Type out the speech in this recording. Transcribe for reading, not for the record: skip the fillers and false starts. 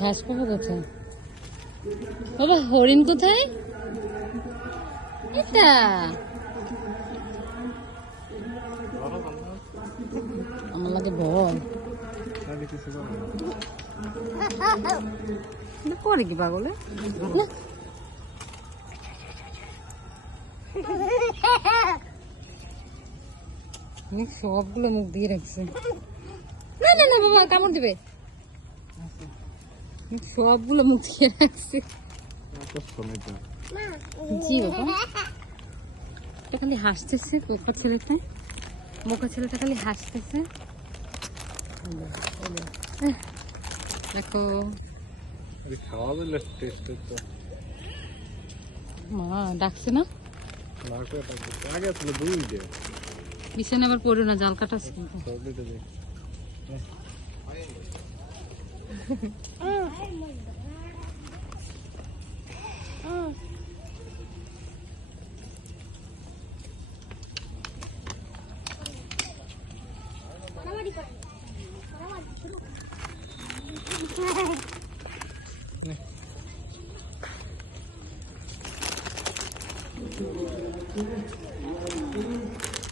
ঘাস পাবো কোথায় বাবা? হরিণ কোথায়? এটা আমার লাগে ভয়। পরে কি পাগলে সবগুলো মুখ দিয়ে রাখছে। না না না বাবা, কামড় দিবে। সবগুলো মুখ দিয়ে রাখছে। জি বাবা, এটা খালি হাসতেছে। বোকা ছেলেটা খালি হাসতেছে। দেখো মা ডাকছে না, বিছানা আবার পড়ো না, জাল কাটা।